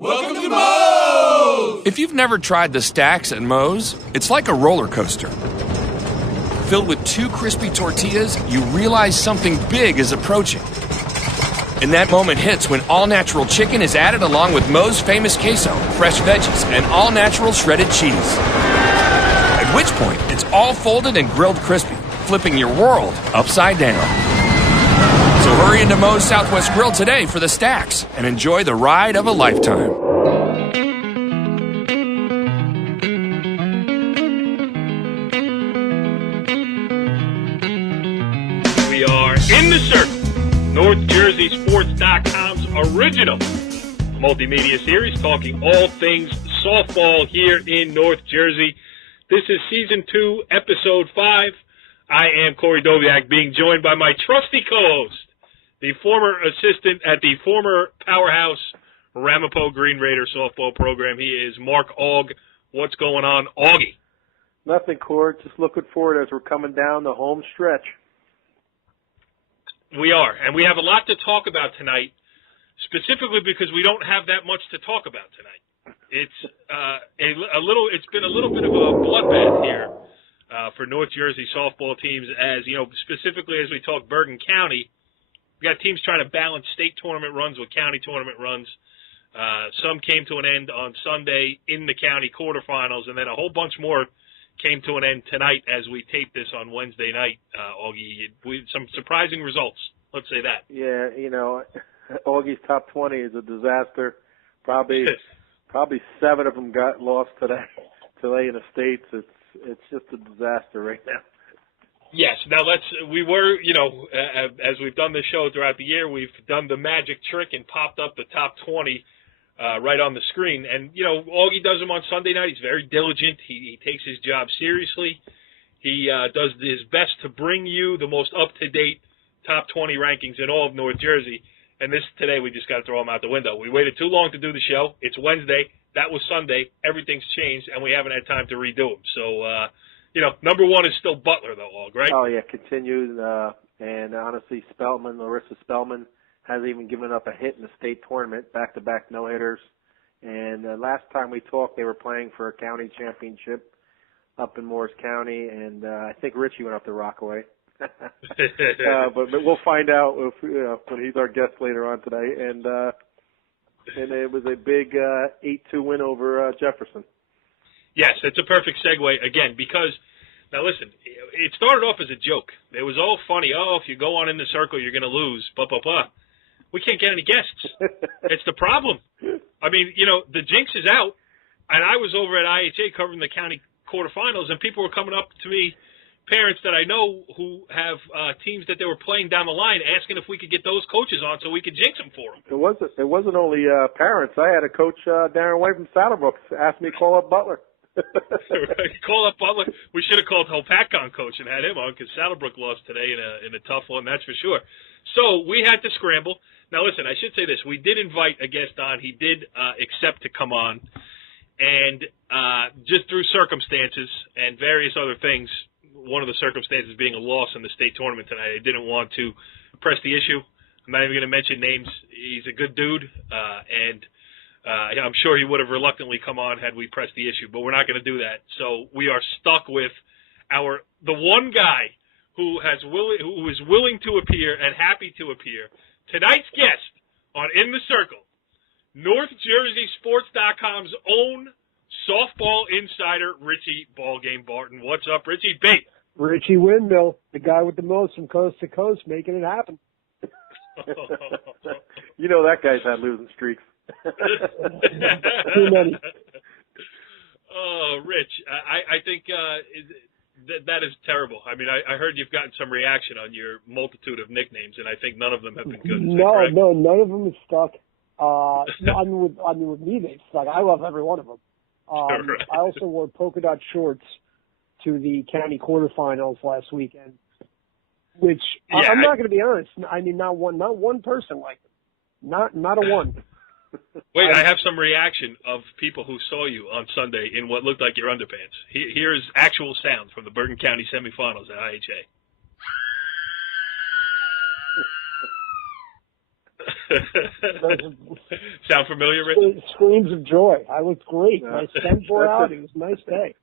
Welcome to Moe's! If you've never tried the stacks at Moe's, it's like a roller coaster. Filled with 2 crispy tortillas, you realize something big is approaching. And that moment hits when all-natural chicken is added along with Moe's famous queso, fresh veggies, and all-natural shredded cheese. At which point, it's all folded and grilled crispy, flipping your world upside down. So hurry into Moe's Southwest Grill today for the stacks and enjoy the ride of a lifetime. We are in the circle, NorthJerseySports.com's original multimedia series talking all things softball here in North Jersey. This is Season 2, Episode 5. I am Corey Doviak, being joined by my trusty co-host, the former assistant at the former powerhouse Ramapo Green Raider softball program. He is Mark Aug. What's going on, Augie? Nothing, Corey. Just looking forward as we're coming down the home stretch. We are, and we have a lot to talk about tonight, specifically because we don't have that much to talk about tonight. It's it's been a little bit of a bloodbath here for North Jersey softball teams, as you know, specifically as we talk Bergen County. We got teams trying to balance state tournament runs with county tournament runs. Some came to an end on Sunday in the county quarterfinals, and then a whole bunch more came to an end tonight as we tape this on Wednesday night, Augie. Some surprising results, let's say that. Yeah, you know, Augie's top 20 is a disaster. Probably 7 of them got lost today in the States. It's just a disaster right now. Yes. Now as we've done this show throughout the year, we've done the magic trick and popped up the top 20 right on the screen. And, you know, Augie does them on Sunday night. He's very diligent. He takes his job seriously. He does his best to bring you the most up-to-date top 20 rankings in all of North Jersey. And today we just got to throw them out the window. We waited too long to do the show. It's Wednesday. That was Sunday. Everything's changed, and we haven't had time to redo them. So, number 1 is still Butler, though, Aug, right? Oh, yeah, continued. And honestly, Larissa Spellman, hasn't even given up a hit in the state tournament, back-to-back no-hitters. And last time we talked, they were playing for a county championship up in Morris County, and I think Richie went up to Rockaway. But we'll find out when he's our guest later on today. And it was a big 8-2 win over Jefferson. Yes, it's a perfect segue, again, because, now listen, it started off as a joke. It was all funny. Oh, if you go on in the circle, you're going to lose, blah, blah, blah. We can't get any guests. It's the problem. I mean, you know, the jinx is out, and I was over at IHA covering the county quarterfinals, and people were coming up to me, parents that I know who have teams that they were playing down the line, asking if we could get those coaches on so we could jinx them for them. It wasn't only parents. I had a coach, Darren White from Saddlebrook, ask me to call up Butler. Call up Butler. We should have called Hopatcon coach and had him on because Saddlebrook lost today in a tough one, that's for sure. So we had to scramble. Now, listen, I should say this. We did invite a guest on. He did accept to come on. And just through circumstances and various other things, one of the circumstances being a loss in the state tournament tonight, I didn't want to press the issue. I'm not even going to mention names. He's a good dude, and I'm sure he would have reluctantly come on had we pressed the issue, but we're not going to do that. So we are stuck with the one guy who is willing to appear and happy to appear. Tonight's guest on In the Circle, NorthJerseySports.com's own softball insider, Richie Ballgame Barton. What's up, Richie? B. Richie Windmill, the guy with the most from coast to coast, making it happen. You know that guy's had losing streaks. Too many. Oh, Rich, I think that is terrible. I mean, I heard you've gotten some reaction on your multitude of nicknames, and I think none of them have been good. No, none of them is stuck. I mean, with me, they stuck. I love every one of them. Right. I also wore polka dot shorts to the county quarterfinals last weekend, which I'm not going to be honest. I mean, not one person liked them. Not a one. Wait, I have some reaction of people who saw you on Sunday in what looked like your underpants. Here's actual sound from the Bergen County semifinals at IHA. Sound familiar, Rich? Screams of joy. I looked great. My stem bore out. It was a nice day.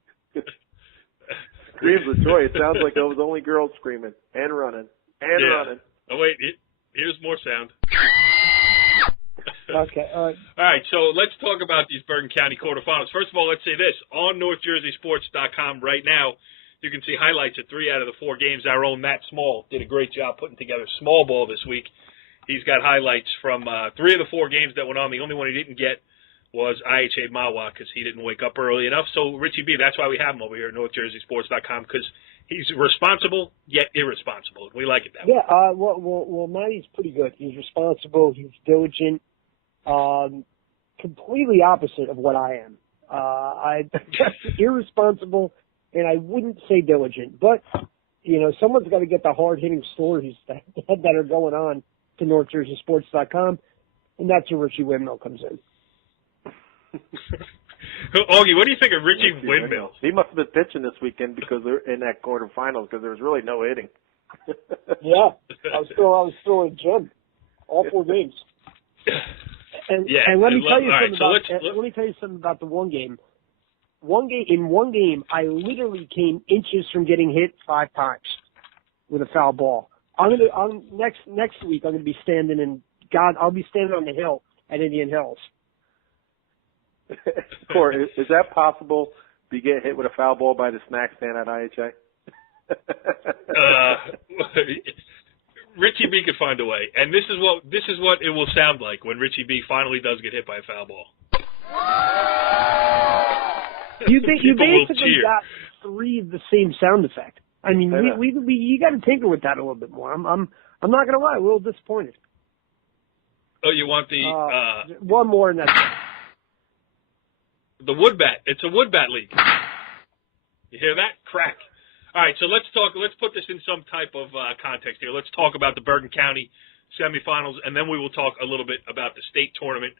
Screams of joy. It sounds like it was only girls screaming and running and running. Oh, wait. Here's more sound. Okay. All right. So let's talk about these Bergen County quarterfinals. First of all, let's say this. On NorthJerseySports.com right now, you can see highlights of 3 out of the 4 games. Our own Matt Small did a great job putting together small ball this week. He's got highlights from 3 of the 4 games that went on. The only one he didn't get was IHA Mawa because he didn't wake up early enough. So, Richie B, that's why we have him over here at NorthJerseySports.com, because he's responsible yet irresponsible. We like it that way. Yeah, well, Matty's pretty good. He's responsible. He's diligent. Completely opposite of what I am. I'm irresponsible, and I wouldn't say diligent. But, someone's got to get the hard-hitting stories that are going on to NorthJerseySports.com, and that's where Richie Windmill comes in. Augie, what do you think of Richie Windmill? He must have been pitching this weekend because they're in that quarterfinals because there was really no hitting. Yeah, I was still in gym, all 4 games. And let me tell you something about the one game. In one game, I literally came inches from getting hit 5 times with a foul ball. Next week I'm gonna be standing I'll be standing on the hill at Indian Hills. Corey, is that possible to get hit with a foul ball by the snack stand at IHA? Richie B could find a way, and this is what it will sound like when Richie B finally does get hit by a foul ball. You basically got 3 of the same sound effect. I mean, you got to tinker with that a little bit more. I'm not gonna lie, a little disappointed. Oh, you want the one more and that's the wood bat? It's a wood bat league. You hear that? Crack. All right, so let's put this in some type of context here. Let's talk about the Bergen County semifinals, and then we will talk a little bit about the state tournament.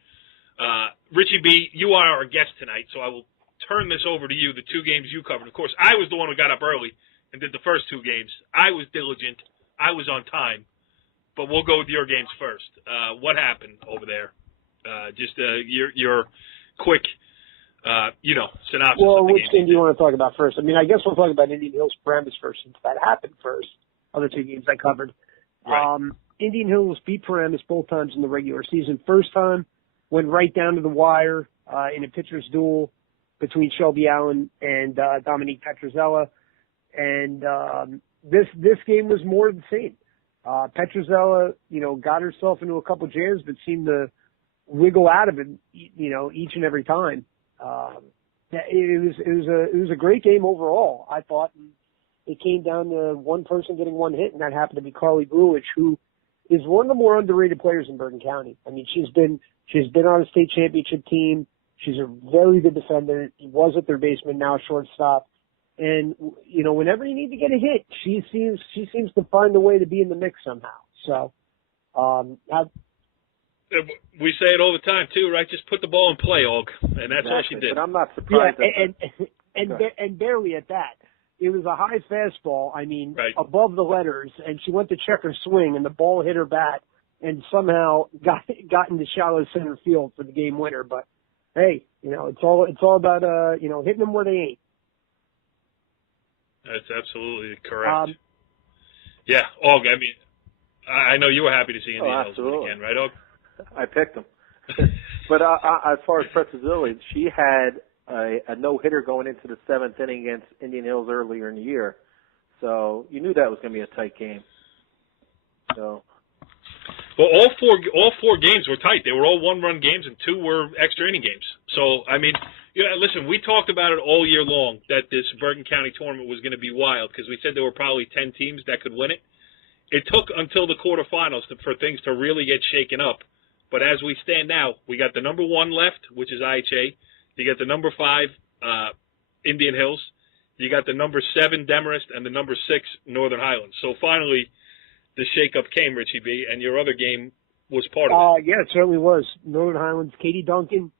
Richie B, you are our guest tonight, so I will turn this over to you, the 2 games you covered. Of course, I was the one who got up early and did the first 2 games. I was diligent. I was on time. But we'll go with your games first. What happened over there? Just your quick, synopsis. Well, which game do you want to talk about first? I mean, I guess we'll talk about Indian Hills Paramus first, since that happened first. Other 2 games I covered. Right. Indian Hills beat Paramus both times in the regular season. First time went right down to the wire in a pitcher's duel between Shelby Allen and Dominique Petrozella. And this game was more of the same. Petrozella, got herself into a couple jams, but seemed to wiggle out of it, each and every time. It was a great game overall, I thought. And it came down to one person getting 1 hit, and that happened to be Carly Brulich, who is one of the more underrated players in Bergen County. I mean, she's been on a state championship team. She's a very good defender. She was at their baseman, now shortstop. And, whenever you need to get a hit, she seems to find a way to be in the mix somehow. So, we say it all the time too, right? Just put the ball in play, Og, and that's all she did. But I'm not surprised. Yeah, and barely at that. It was a high fastball. I mean, right above the letters, and she went to check her swing, and the ball hit her bat, and somehow got into shallow center field for the game winner. But hey, it's all about hitting them where they ain't. That's absolutely correct. Yeah, Og, I mean, I know you were happy to see Indian Hills win again, right, Og? I picked them. But as far as Petrozilla, she had a no-hitter going into the 7th inning against Indian Hills earlier in the year. So you knew that was going to be a tight game. So. Well, all four games were tight. They were all 1-run games, and 2 were extra inning games. So, I mean, listen, we talked about it all year long that this Bergen County tournament was going to be wild because we said there were probably 10 teams that could win it. It took until the quarterfinals for things to really get shaken up. But as we stand now, we got the number 1 left, which is IHA. You got the number 5, Indian Hills. You got the number 7, Demarest, and the number 6, Northern Highlands. So finally, the shakeup came, Richie B., and your other game was part of it. Yeah, it certainly was. Northern Highlands, Katie Duncan,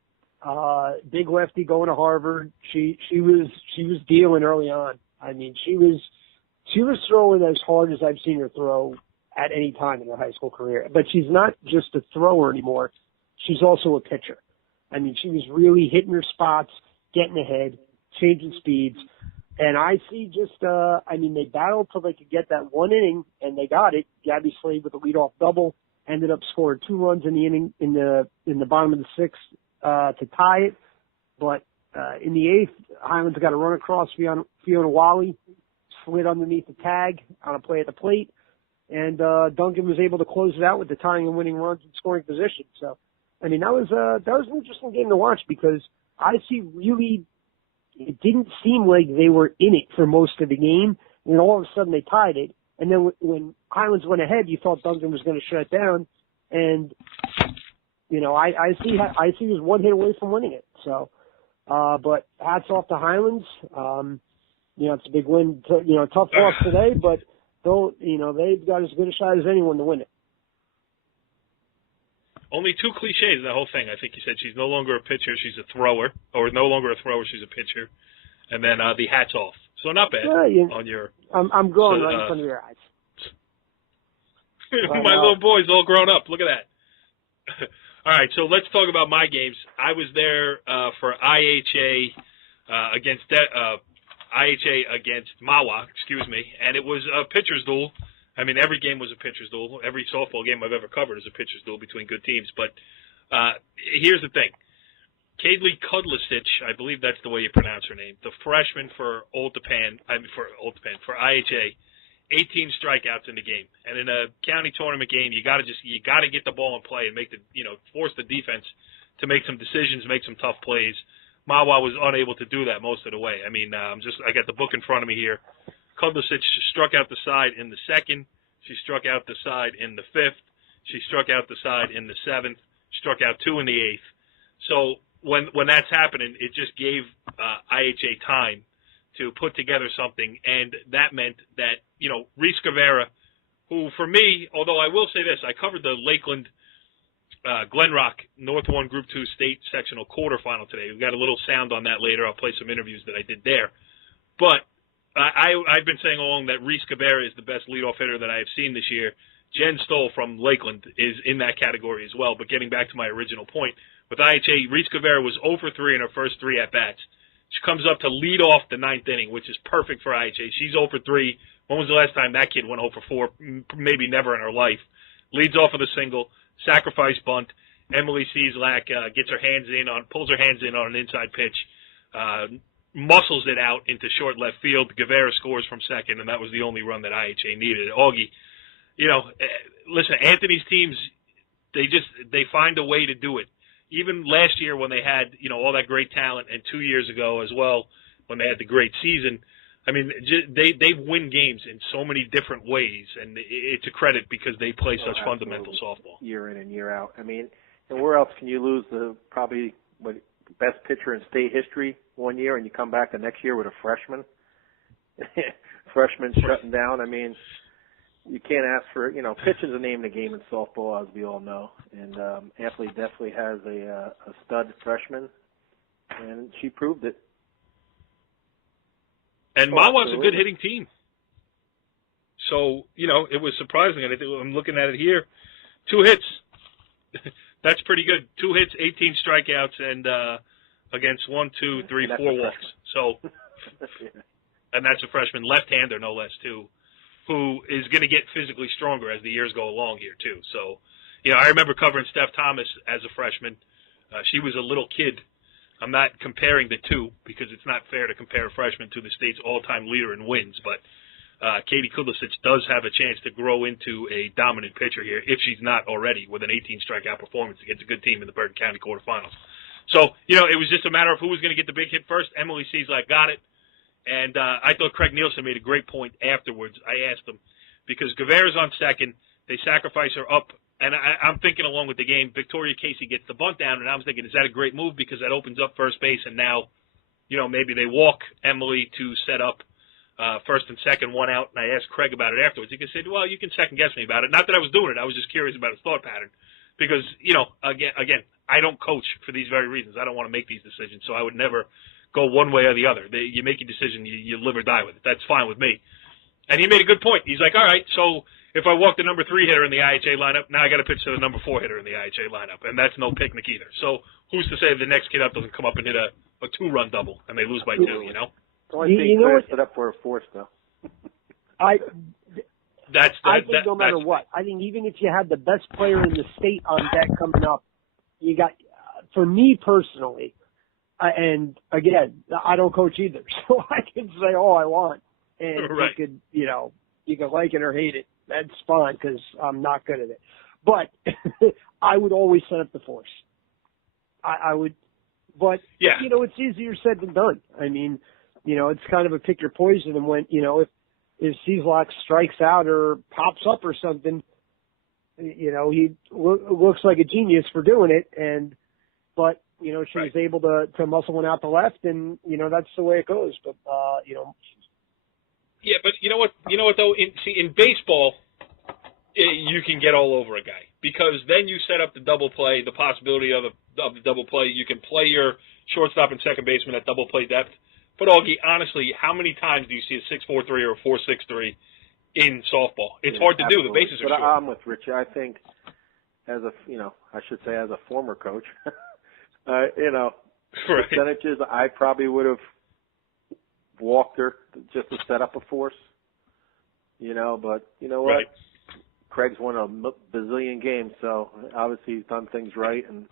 big lefty going to Harvard. She was dealing early on. I mean, she was throwing as hard as I've seen her throw at any time in her high school career. But she's not just a thrower anymore. She's also a pitcher. I mean, she was really hitting her spots, getting ahead, changing speeds. And I see they battled till they could get that one inning, and they got it. Gabby Slade with a leadoff double ended up scoring 2 runs in the inning in the bottom of the 6th to tie it. But in the 8th, Highlands got a run across Fiona Wally, slid underneath the tag on a play at the plate, and Duncan was able to close it out with the tying and winning runs in scoring position. So, I mean, that was an interesting game to watch because it didn't seem like they were in it for most of the game, and all of a sudden they tied it. And then when Highlands went ahead, you thought Duncan was going to shut it down, and I see he was 1 hit away from winning it. So, but hats off to Highlands. It's a big win. Tough loss today, but they've got as good a shot as anyone to win it. Only 2 cliches in the whole thing. I think you said she's no longer a pitcher, she's a thrower, or no longer a thrower, she's a pitcher, and then the hats off. So not bad on your. I'm growing right in front of your eyes. My little boy's all grown up. Look at that. All right, so let's talk about my games. I was there for IHA against Mawa, and it was a pitcher's duel. I mean, every game was a pitcher's duel. Every softball game I've ever covered is a pitcher's duel between good teams. But here's the thing. Kadley Kudlasich, I believe that's the way you pronounce her name, the freshman for for IHA, 18 strikeouts in the game. And in a county tournament game, you got to get the ball in play and force the defense to make some decisions, make some tough plays. Mawa was unable to do that most of the way. I mean, I got the book in front of me here. Kudlasich struck out the side in the 2nd. She struck out the side in the 5th. She struck out the side in the 7th. Struck out 2 in the 8th. So when that's happening, it just gave IHA time to put together something, and that meant that Reese Guevara, who for me, although I will say this, I covered the Lakeland Glen Rock North 1 Group 2 State Sectional quarterfinal today. We've got a little sound on that later. I'll play some interviews that I did there. But I've been saying along that Reese Guevara is the best leadoff hitter that I have seen this year. Jen Stoll from Lakeland is in that category as well. But getting back to my original point, with IHA, Reese Guevara was 0 for 3 in her first 3 at-bats. She comes up to lead off the 9th inning, which is perfect for IHA. She's 0 for 3. When was the last time that kid went 0 for 4? Maybe never in her life. Leads off with a single, sacrifice bunt. Emily Cieslak gets her hands in pulls her hands in on an inside pitch, muscles it out into short left field. Guevara scores from second, and that was the only run that IHA needed. Augie, listen, Anthony's teams, they find a way to do it. Even last year when they had, all that great talent, and 2 years ago as well when they had the great season, I mean, they win games in so many different ways, and it's a credit because they play such fundamental softball. Year in and year out. I mean, and where else can you lose the probably best pitcher in state history one year, and you come back the next year with a freshman? Freshman shutting down. I mean, you can't ask for, pitching's a name of the game in softball, as we all know. And Anthony definitely has a stud freshman, and she proved it. And Mawa's a good hitting team. So, it was surprising. I'm looking at it here. 2 hits. That's pretty good. 2 hits, 18 strikeouts, and against 1, 2, 3, 4 walks. So, and that's a freshman, left-hander no less, too, who is going to get physically stronger as the years go along here, too. So, I remember covering Steph Thomas as a freshman. She was a little kid. I'm not comparing the two because it's not fair to compare a freshman to the state's all-time leader in wins, but Katie Kudlasich does have a chance to grow into a dominant pitcher here, if she's not already, with an 18 strikeout performance against a good team in the Bergen County quarterfinals. So, it was just a matter of who was going to get the big hit first. Emily Cieslak got it, and I thought Craig Nielsen made a great point afterwards. I asked him, because Guevara's on second, they sacrifice her up, and I'm thinking along with the game, Victoria Casey gets the bunt down, and I was thinking, is that a great move? Because that opens up first base, and now, maybe they walk Emily to set up first and second, 1 out, and I asked Craig about it afterwards. He said, well, you can second-guess me about it. Not that I was doing it. I was just curious about his thought pattern. Because, again, I don't coach for these very reasons. I don't want to make these decisions, so I would never go one way or the other. You make a decision, you live or die with it. That's fine with me. And he made a good point. He's like, all right, so if I walk the number 3 hitter in the IHA lineup, now I got to pitch to the number 4 hitter in the IHA lineup, and that's no picnic either. So who's to say the next kid up doesn't come up and hit a 2-run double and they lose by 2? You know. The only thing Claire set up for a force, though. I think no matter what, I think even if you had the best player in the state on deck coming up, you got. For me personally, and again, I don't coach either, so I can say all I want, and you can like it or hate it. That's fine because I'm not good at it. But I would always set up the force. I would, but it's easier said than done. I mean, it's kind of a pick your poison, and when if Cieslak strikes out or pops up or something, he looks like a genius for doing it, but she was able to muscle one out the left, and that's the way it goes. But Yeah, but you know what though? In baseball, you can get all over a guy because then you set up the double play, the possibility of the double play. You can play your shortstop and second baseman at double play depth. But Augie, honestly, how many times do you see a 6'4" 3 or a 4'6" 3 in softball? It's hard to do. The bases are short. I'm with Richie. I think as a former coach. Percentages, I probably would have walked her just to set up a force, but you know what? Right. Craig's won a bazillion games, so obviously he's done things right, and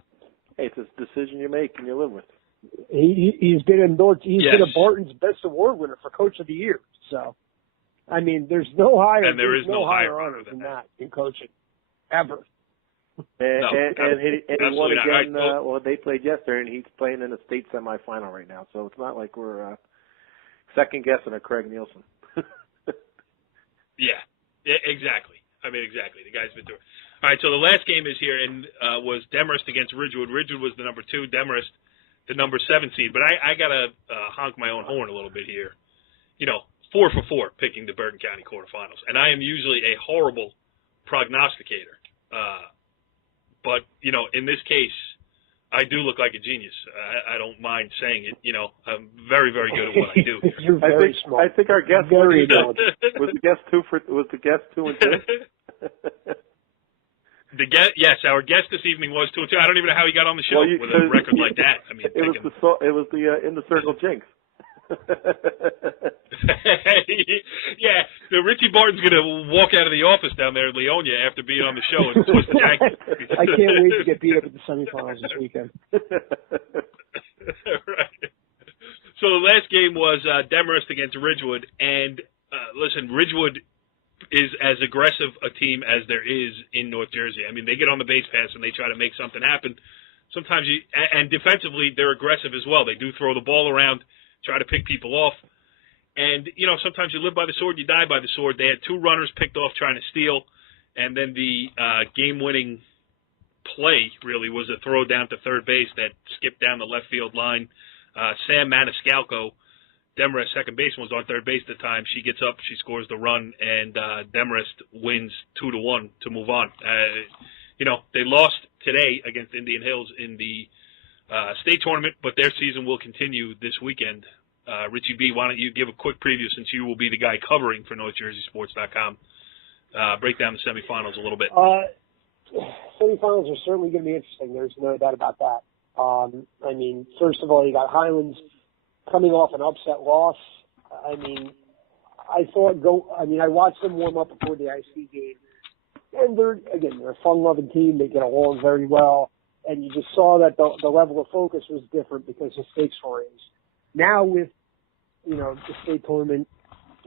hey, it's a decision you make and you live with. He's been been a Barton's Best Award winner for Coach of the Year, so I mean, there's no higher honor than that in coaching, ever. And he won again. They played yesterday, and he's playing in a state semifinal right now. So it's not like we're second guessing a Craig Nielsen. Yeah, exactly. I mean, exactly. The guy's been through it. All right, so the last game is here, and was Demarest against Ridgewood. Ridgewood was the number 2, Demarest the number 7 seed. But I gotta honk my own horn a little bit here. 4 for 4 picking the Bergen County quarterfinals, and I am usually a horrible prognosticator. But, in this case, I do look like a genius. I don't mind saying it. I'm very, very good at what I do. You're very smart. I think our guest was the guest 2 and 2. Yes, our guest this evening was 2 and 2. I don't even know how he got on the show with a record like that. I mean, it was the in the circle jinx. Yeah, so Richie Barton's going to walk out of the office down there in Leonia after being on the show and twist the ankle. I can't wait to get beat up at the semifinals this weekend. Right. So the last game was Demarest against Ridgewood, and listen, Ridgewood is as aggressive a team as there is in North Jersey. I mean, they get on the base pass and they try to make something happen. Sometimes and defensively, they're aggressive as well. They do throw the ball around, try to pick people off. And, sometimes you live by the sword, you die by the sword. They had 2 runners picked off trying to steal, and then the game-winning play, really, was a throw down to third base that skipped down the left field line. Sam Maniscalco, Demarest second baseman, was on third base at the time. She gets up, she scores the run, and Demarest wins 2-1 to move on. They lost today against Indian Hills in the state tournament, but their season will continue this weekend. Richie B., why don't you give a quick preview, since you will be the guy covering for NorthJerseySports.com. Break down the semifinals a little bit. Semifinals are certainly going to be interesting. There's no doubt about that. I mean, first of all, you got Highlands coming off an upset loss. I mean, I watched them warm up before the IC game. And they're a fun-loving team. They get along very well. And you just saw that the level of focus was different because the stakes were raised. Now with, the state tournament,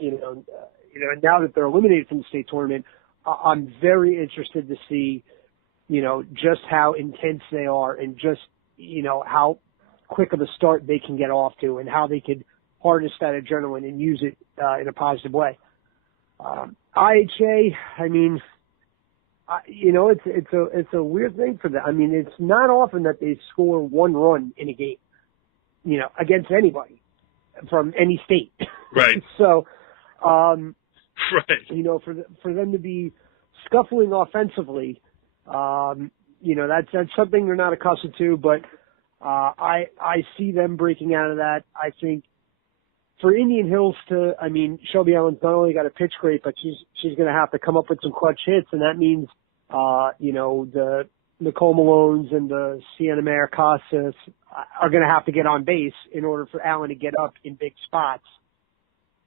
now that they're eliminated from the state tournament, I'm very interested to see, just how intense they are and just, how quick of a start they can get off to and how they could harness that adrenaline and use it in a positive way. IHA, I mean, it's a weird thing for them. I mean, it's not often that they score 1 run in a game, against anybody from any state. Right. So, right. For them to be scuffling offensively, that's something they're not accustomed to. But I see them breaking out of that. I think for Indian Hills to, I mean, Shelby Allen's not only got to pitch great, but she's going to have to come up with some clutch hits, and that means, you know, the Nicole Malones and the Sienna Mayer Casas are going to have to get on base in order for Allen to get up in big spots.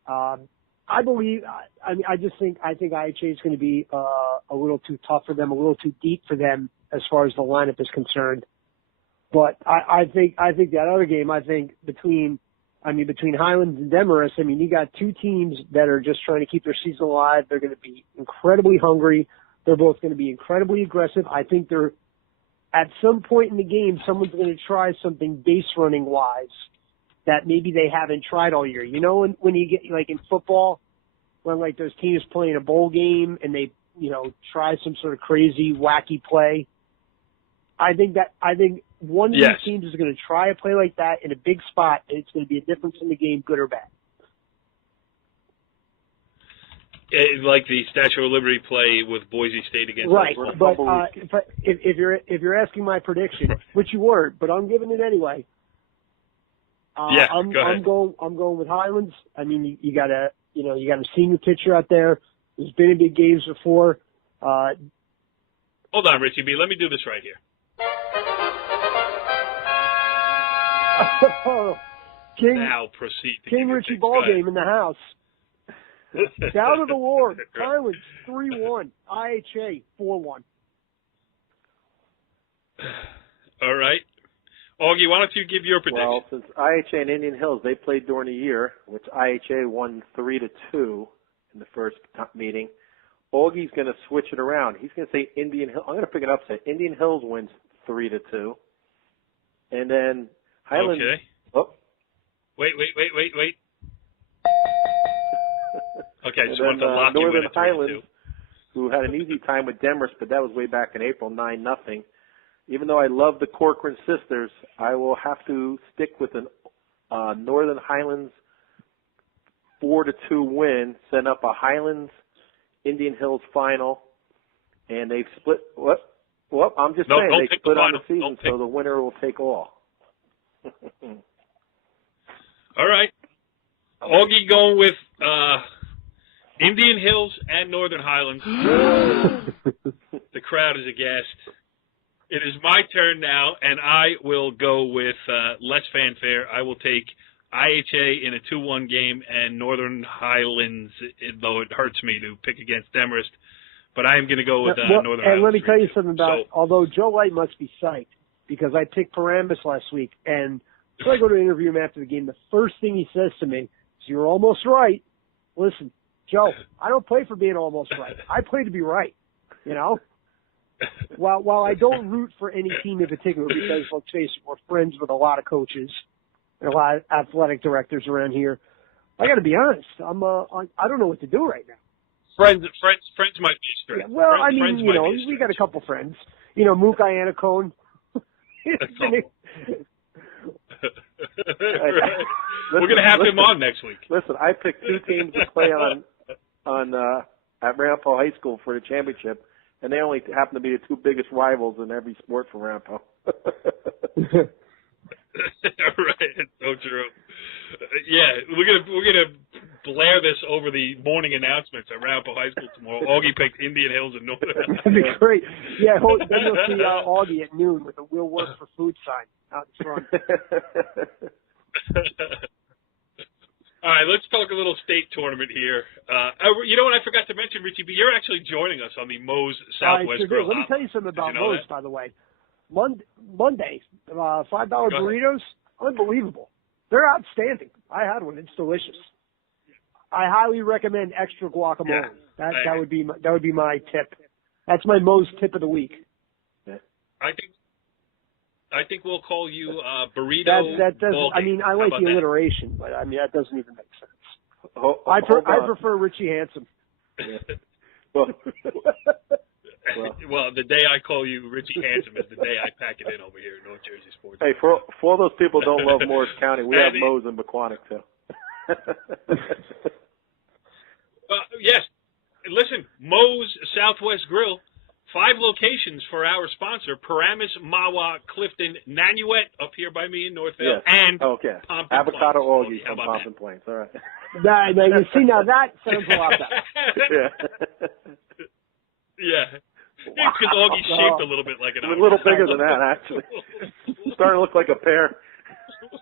I believe, I think IHA is going to be a little too tough for them, a little too deep for them as far as the lineup is concerned. But I think that other game, between Highlands and Demarest, I mean, you got two teams that are just trying to keep their season alive. They're going to be incredibly hungry. They're both going to be incredibly aggressive. I think at some point in the game, someone's going to try something base running wise that maybe they haven't tried all year. You know, when you get, like, in football, when, like, those teams playing a bowl game and they, you know, try some sort of crazy, wacky play. I think one of these teams is going to try a play like that in a big spot, and it's going to be a difference in the game, good or bad. Like the Statue of Liberty play with Boise State against right. But if you're asking my prediction, which you weren't, but I'm giving it anyway. I'm going with Highlands. I mean, you got a senior pitcher out there who's been in big games before. Hold on, Richie B. Let me do this right here. Now proceed. King Richie Ballgame in the house. Down to the Lord. Highlands 3-1. IHA 4-1. All right. Augie, why don't you give your prediction? Well, since IHA and Indian Hills, they played during the year, which IHA won 3-2 in the first meeting. Augie's going to switch it around. He's going to say Indian Hills. I'm going to pick an upset. Indian Hills wins 3-2. And then Highlands. Okay. Oh. Wait. Okay, and just wanted to lock you in Northern at 3-2. Highlands, who had an easy time with Demarest, but that was way back in April, 9-0. Even though I love the Corcoran sisters, I will have to stick with a Northern Highlands 4-2 win, setting up a Highlands Indian Hills final, and they've split. What? Well, I'm just saying they split on the season, so the winner will take all. All right. Augie going with Indian Hills and Northern Highlands. The crowd is aghast. It is my turn now, and I will go with less fanfare. I will take IHA in a 2-1 game and Northern Highlands, though it hurts me to pick against Demarest. But I am going to go with Northern Highlands. And let me tell you something about, although Joe Light must be psyched, because I picked Paramus last week, and so I go to interview him after the game. The first thing he says to me is, "You're almost right." Listen, Joe, I don't play for being almost right. I play to be right, you know? While I don't root for any team in particular, because, let's face it, we're friends with a lot of coaches and a lot of athletic directors around here, I got to be honest. I don't know what to do right now. Friends might be straight. Yeah, well, I mean, you know, we got a couple friends. You know, Mook Iannacone. We're going to have him on next week. Listen, I picked two teams to play on at Ramapo High School for the championship, and they only happen to be the two biggest rivals in every sport for Ramapo. Right, it's so true. Yeah, we're gonna blare this over the morning announcements at Ramapo High School tomorrow. Augie picked Indian Hills and Northern. That'd be great. Yeah, then you'll see Augie at noon with a "We'll Work for Food" sign out in front. All right, let's talk a little state tournament here. You know what I forgot to mention, Richie? But you're actually joining us on the Moe's Southwest Grill. Let me tell you something about Moe's, by the way. Monday, $5 burritos, unbelievable. They're outstanding. I had one; it's delicious. I highly recommend extra guacamole. Yeah, that would be my tip. That's my Moe's tip of the week. I think we'll call you burrito. That doesn't. Ballgame. I mean, I like the alliteration, but I mean that doesn't even make sense. I prefer Richie Handsome. Yeah. Well, the day I call you Richie Handsome is the day I pack it in over here in North Jersey Sports. Hey, for all those people who don't love Morris County, we have Moe's in Pequannock too. Yes. Listen, Moe's Southwest Grill, 5 locations for our sponsor, Paramus, Mawa, Clifton, Nanuet, up here by me in Northvale, and Pompton Avocado Plains. Augie from Pompton Plains. All right. Now, you see, now that sounds a lot better. Yeah. Because Augie's shaped a little bit like an avocado. A little bigger than that, actually. Starting to look like a pear.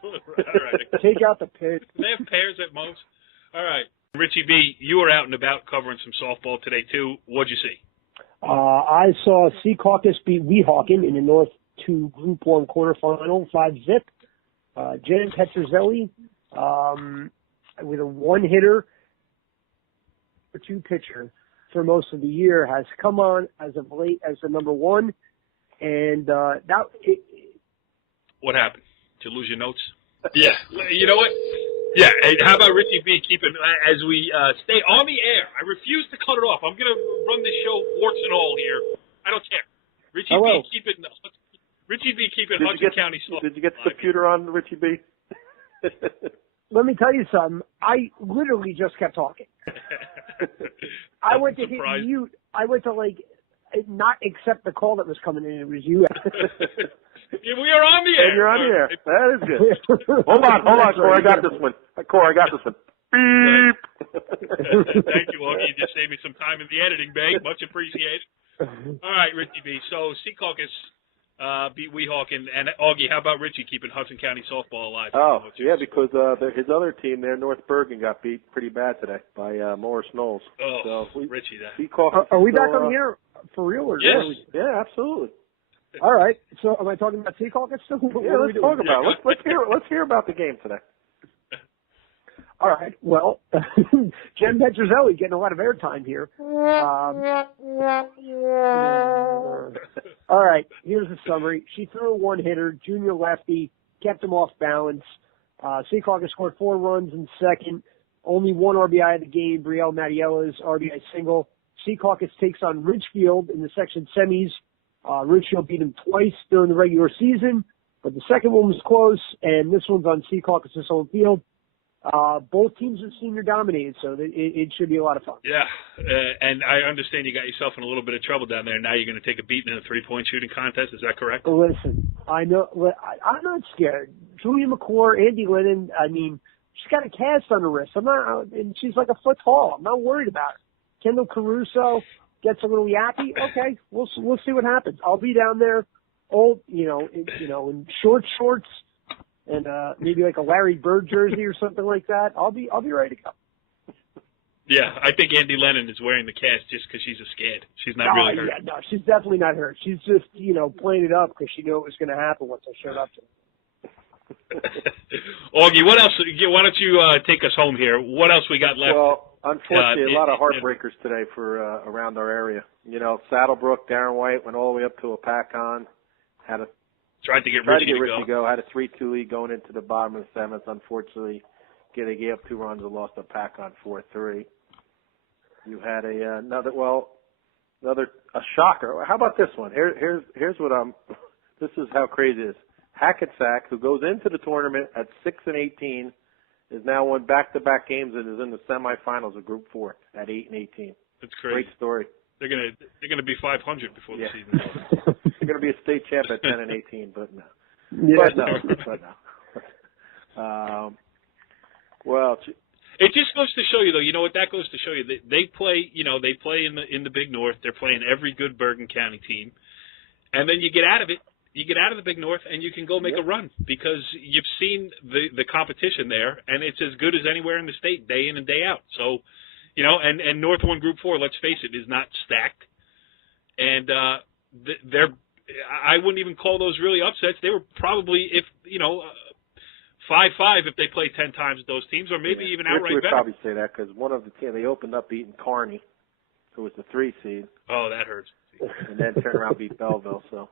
All right. Take out the pit. They have pears at most. All right. Richie B., you were out and about covering some softball today, too. What'd you see? I saw Sea Caucus beat Weehawken in the North 2 Group 1 quarterfinal, 5-zip. Jen Petrozelli, with a one-hitter for 2 pitcher for most of the year, has come on as of late as the number 1. And what happened? Did you lose your notes? Yeah. You know what? Yeah. Hey, how about Richie B. keeping as we stay on the air? I refuse to cut it off. I'm going to run this show warts and all here. I don't care. Richie B. keeping Hudson County softball. Did you get the computer on, Richie B? Let me tell you something. I literally just kept talking. I went to hit mute. I went to not accept the call that was coming in. It was you. Yeah, we are on the air. And you're on the air. That is good. hold on, Corey. I got this one. Beep. Thank you, Augie. You just saved me some time in the editing bay. Much appreciated. All right, Richie B. So, Sea Caucus beat Weehawken. And, Augie, how about Richie keeping Hudson County softball alive? Oh, yeah, because his other team there, North Bergen, got beat pretty bad today by Morris Knowles. Oh, so Richie, that. Are we back on the air for real? Or yes. Yeah, absolutely. All right. So, am I talking about Sea Caucus still? Yeah, let's talk about it. Let's hear about the game today. All right. Well, Jen Petrozelli getting a lot of airtime here. All right. Here's the summary. She threw a one-hitter, junior lefty, kept him off balance. Sea Caucus scored 4 runs in second. Only 1 RBI of the game, Brielle Mattiella's RBI single. Sea Caucus takes on Ridgefield in the section semis. Ridgefield beat him twice during the regular season, but the second one was close, and this one's on Sea Caucus' home field. Both teams are senior dominated, so it should be a lot of fun. Yeah, and I understand you got yourself in a little bit of trouble down there. Now you're going to take a beating in a 3-point shooting contest. Is that correct? Listen, I'm not scared. Julia McClure, Andy Lennon, I mean, she's got a cast on her wrist. And she's like a foot tall. I'm not worried about her. Kendall Caruso gets a little yappy. Okay, we'll see what happens. I'll be down there, in shorts, and maybe like a Larry Bird jersey or something like that. I'll be ready to go. Yeah, I think Andy Lennon is wearing the cast just because she's scared. She's not really hurt. Yeah, no, she's definitely not hurt. She's just playing it up because she knew it was going to happen once I showed up to her. Augie, what else? Why don't you take us home here? What else we got left? Well, unfortunately, a lot of heartbreakers today for around our area. Saddlebrook, Darren White went all the way up to a pack-on. Tried to get Richie to go. Had a 3-2 lead going into the bottom of the 7th. Unfortunately, they gave up 2 runs and lost a pack-on 4-3. You had another shocker. How about this one? Here's what this is how crazy it is. Hackensack, who goes into the tournament at 6-18, is now won back-to-back games and is in the semifinals of Group 4 at 8-18. That's crazy. Great story. They're gonna be 500 before the season. They're gonna be a state champ at 10-18, but no. Yeah. But no. Well, it just goes to show you, though. You know what that goes to show you? They play. They play in the Big North. They're playing every good Bergen County team, and then you get out of it. You get out of the Big North, and you can go make a run because you've seen the competition there, and it's as good as anywhere in the state, day in and day out. So, and North 1 Group 4, let's face it, is not stacked, and I wouldn't even call those really upsets. They were probably 5-5 if they play 10 times with those teams, or maybe even outright would better. Probably say that because one of the teams they opened up beating Kearney, who was the 3 seed. Oh, that hurts. And then turned around and beat Belleville. So.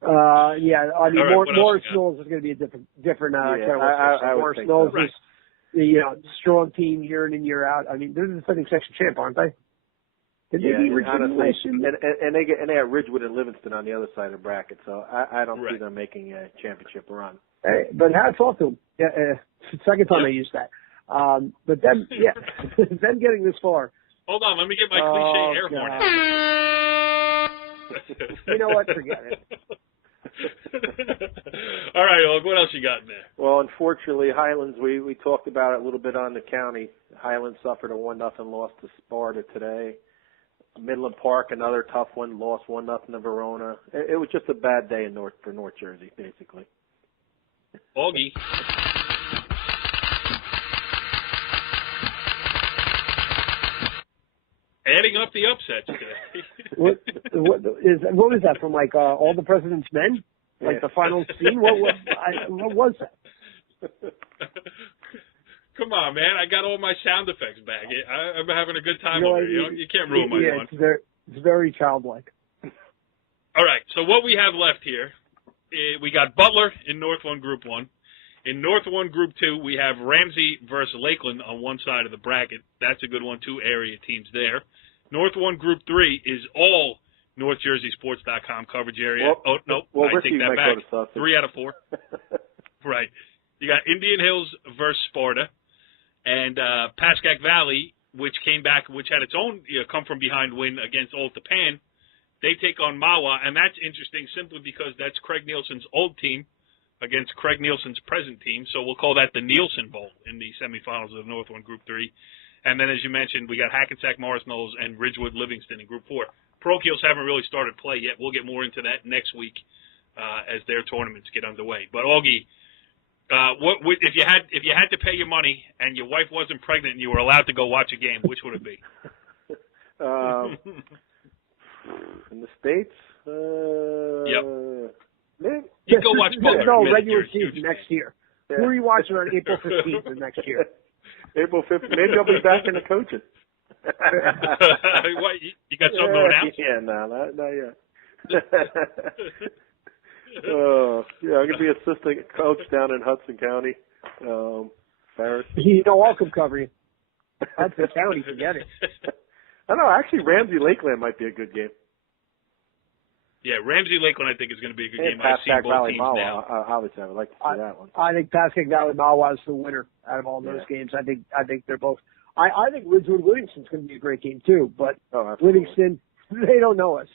I mean, right, Morris Knowles is going to be a different I Morris think Knowles so. is the strong team year in and year out. I mean, they're the defending section champ, aren't they? Did they beat Richmond? And they have Ridgewood and Livingston on the other side of the bracket, so I don't see them making a championship run. Hey, but hats off to them. Second time I used that. But them, them getting this far Hold on, let me get my cliche air horn. You know what? Forget it. All right, Og, what else you got in there? Well, unfortunately, Highlands, we talked about it a little bit on the county. Highlands suffered a 1-0 loss to Sparta today. Midland Park, another tough one, lost 1-0 to Verona. It was just a bad day for North Jersey, basically. Augie. Adding up the upsets today. what was that from? Like All the President's Men? Like the final scene? What was that? Come on, man! I got all my sound effects back. I'm having a good time over here. You can't ruin my fun. It's very childlike. All right. So what we have left here, we got Butler in North 1 Group 1. In North 1 Group 2, we have Ramsey versus Lakeland on one side of the bracket. That's a good one. 2 area teams there. North 1 Group 3 is all NorthJerseySports.com coverage area. Well, I take that back. Go to 3 out of 4. Right. You got Indian Hills versus Sparta, and Pascack Valley, which had its own come from behind win against Old Tapan. They take on Mawa, and that's interesting simply because that's Craig Nielsen's old team against Craig Nielsen's present team. So we'll call that the Nielsen Bowl in the semifinals of the North 1 Group 3. And then, as you mentioned, we got Hackensack, Morris Knolls, and Ridgewood Livingston in Group 4. Parochials haven't really started play yet. We'll get more into that next week as their tournaments get underway. But Augie, if you had to pay your money and your wife wasn't pregnant and you were allowed to go watch a game, which would it be? In the States? Yep. Maybe. You go watch Butler. No, regular season next year. Yeah. Who are you watching on April 15th of next year? April 15th. Maybe I'll be back in the coaching. What, you got something to announce? Yeah, no, not yet. I'm going to be assistant coach down in Hudson County. Ferris. I'll come cover you. Hudson County, forget it. I don't know. Actually, Ramsey-Lakeland might be a good game. Yeah, Ramsey-Lakeland, I think, is going to be a good game. I've seen Pascack both Valley teams Mawa, now. obviously, I would like to see that one. I think Pascack Valley Mawa is the winner out of all those games. I think they're both. I think Ridgewood Livingston's going to be a great game too. But Livingston, they don't know us,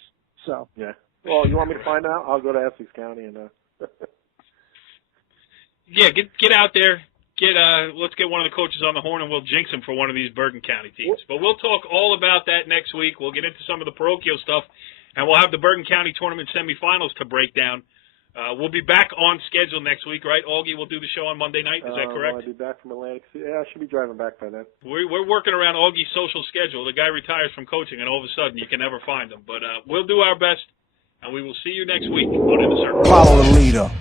so. Yeah. Well, you want me to find out? I'll go to Essex County and. Yeah, get out there. Let's get one of the coaches on the horn, and we'll jinx him for one of these Bergen County teams. But we'll talk all about that next week. We'll get into some of the parochial stuff, and we'll have the Bergen County tournament semifinals to break down. We'll be back on schedule next week, right? Augie will do the show on Monday night. Is that correct? I'll be back from Atlantic City. Yeah, I should be driving back by then. We're working around Augie's social schedule. The guy retires from coaching, and all of a sudden you can never find him. But we'll do our best, and we will see you next week on In the Circle. Follow the leader.